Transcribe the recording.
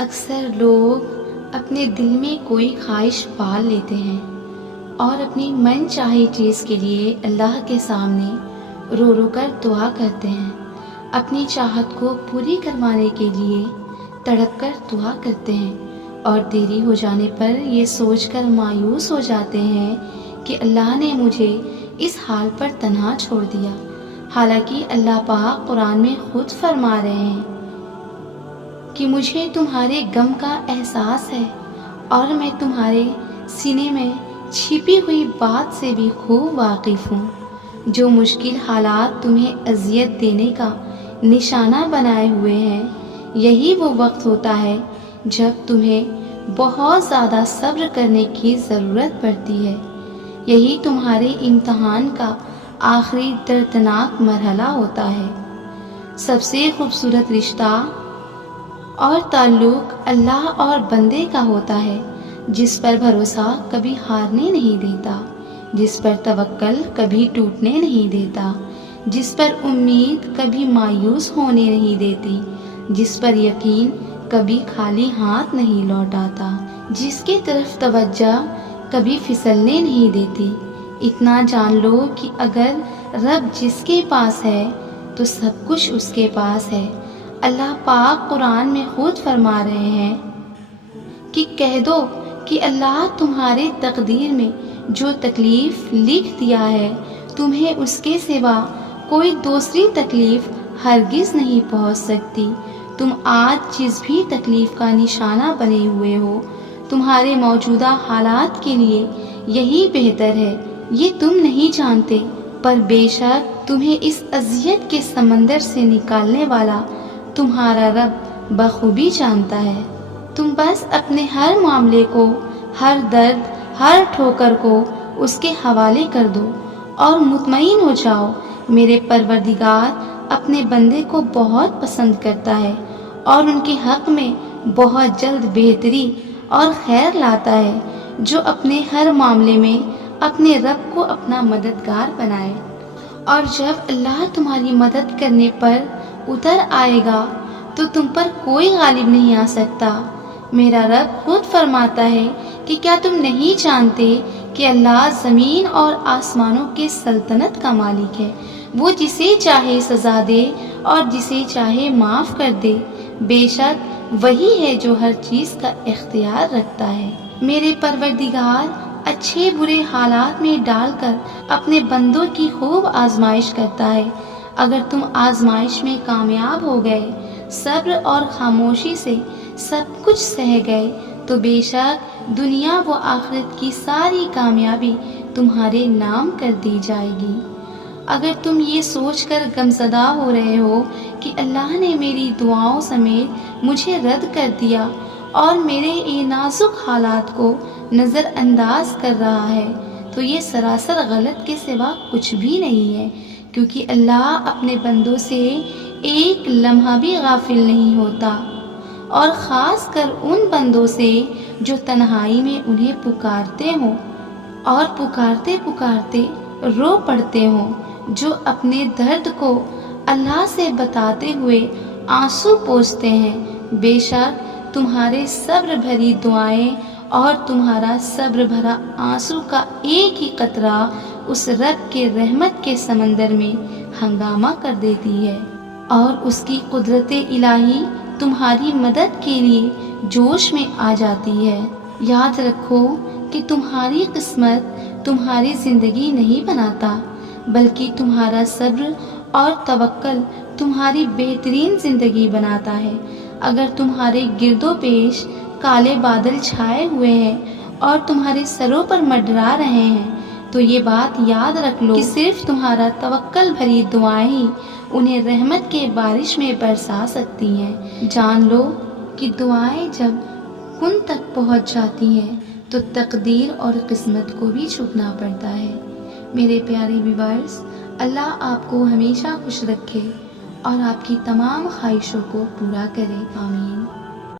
اکثر لوگ اپنے دل میں کوئی خواہش پال لیتے ہیں اور اپنی من چاہی چیز کے لیے اللہ کے سامنے رو رو کر دعا کرتے ہیں، اپنی چاہت کو پوری کروانے کے لیے تڑپ کر دعا کرتے ہیں، اور دیری ہو جانے پر یہ سوچ کر مایوس ہو جاتے ہیں کہ اللہ نے مجھے اس حال پر تنہا چھوڑ دیا، حالانکہ اللہ پاک قرآن میں خود فرما رہے ہیں کہ مجھے تمہارے غم کا احساس ہے اور میں تمہارے سینے میں چھپی ہوئی بات سے بھی خوب واقف ہوں۔ جو مشکل حالات تمہیں اذیت دینے کا نشانہ بنائے ہوئے ہیں، یہی وہ وقت ہوتا ہے جب تمہیں بہت زیادہ صبر کرنے کی ضرورت پڑتی ہے۔ یہی تمہارے امتحان کا آخری دردناک مرحلہ ہوتا ہے۔ سب سے خوبصورت رشتہ اور تعلق اللہ اور بندے کا ہوتا ہے، جس پر بھروسہ کبھی ہارنے نہیں دیتا، جس پر توکل کبھی ٹوٹنے نہیں دیتا، جس پر امید کبھی مایوس ہونے نہیں دیتی، جس پر یقین کبھی خالی ہاتھ نہیں لوٹاتا، جس کی طرف توجہ کبھی پھسلنے نہیں دیتی۔ اتنا جان لو کہ اگر رب جس کے پاس ہے تو سب کچھ اس کے پاس ہے۔ اللہ پاک قرآن میں خود فرما رہے ہیں کہ کہہ دو کہ اللہ تمہارے تقدیر میں جو تکلیف لکھ دیا ہے، تمہیں اس کے سوا کوئی دوسری تکلیف ہرگز نہیں پہنچ سکتی۔ تم آج جس بھی تکلیف کا نشانہ بنے ہوئے ہو، تمہارے موجودہ حالات کے لیے یہی بہتر ہے۔ یہ تم نہیں جانتے، پر بے شک تمہیں اس اذیت کے سمندر سے نکالنے والا تمہارا رب بخوبی جانتا ہے۔ تم بس اپنے ہر معاملے کو، ہر درد، ہر ٹھوکر کو اس کے حوالے کر دو اور مطمئن ہو جاؤ، میرے پروردگار اپنے بندے کو بہت پسند کرتا ہے اور ان کے حق میں بہت جلد بہتری اور خیر لاتا ہے۔ جو اپنے ہر معاملے میں اپنے رب کو اپنا مددگار بنائے، اور جب اللہ تمہاری مدد کرنے پر اتر آئے گا تو تم پر کوئی غالب نہیں آ سکتا۔ میرا رب خود فرماتا ہے کہ کیا تم نہیں جانتے کہ اللہ زمین اور آسمانوں کے سلطنت کا مالک ہے؟ وہ جسے چاہے سزا دے اور جسے چاہے معاف کر دے۔ بے شک وہی ہے جو ہر چیز کا اختیار رکھتا ہے۔ میرے پروردگار اچھے برے حالات میں ڈال کر اپنے بندوں کی خوب آزمائش کرتا ہے۔ اگر تم آزمائش میں کامیاب ہو گئے، صبر اور خاموشی سے سب کچھ سہ گئے، تو بے شک دنیا و آخرت کی ساری کامیابی تمہارے نام کر دی جائے گی۔ اگر تم یہ سوچ کر غمزدہ ہو رہے ہو کہ اللہ نے میری دعاؤں سمیت مجھے رد کر دیا اور میرے یہ نازک حالات کو نظر انداز کر رہا ہے، تو یہ سراسر غلط کے سوا کچھ بھی نہیں ہے، کیونکہ اللہ اپنے بندوں سے ایک لمحہ بھی غافل نہیں ہوتا، اور خاص کر ان بندوں سے جو تنہائی میں انہیں پکارتے ہوں اور پکارتے پکارتے رو پڑتے ہوں، جو اپنے درد کو اللہ سے بتاتے ہوئے آنسو پوچھتے ہیں۔ بے شک تمہارے صبر بھری دعائیں اور تمہارا صبر بھرا آنسو کا ایک ہی قطرہ اس رب کے رحمت کے سمندر میں ہنگامہ کر دیتی ہے، اور اس کی قدرت الہی تمہاری مدد کے لیے جوش میں آ جاتی ہے۔ یاد رکھو کہ تمہاری قسمت تمہاری زندگی نہیں بناتا، بلکہ تمہارا صبر اور توکل تمہاری بہترین زندگی بناتا ہے۔ اگر تمہارے گرد و پیش کالے بادل چھائے ہوئے ہیں اور تمہارے سروں پر منڈرا رہے ہیں، تو یہ بات یاد رکھ لو کہ صرف تمہارا توکل بھری دعائیں ہی انہیں رحمت کے بارش میں برسا سکتی ہیں۔ جان لو کہ دعائیں جب کن تک پہنچ جاتی ہیں تو تقدیر اور قسمت کو بھی جھکنا پڑتا ہے۔ میرے پیارے ویورز، اللہ آپ کو ہمیشہ خوش رکھے اور آپ کی تمام خواہشوں کو پورا کرے، آمین۔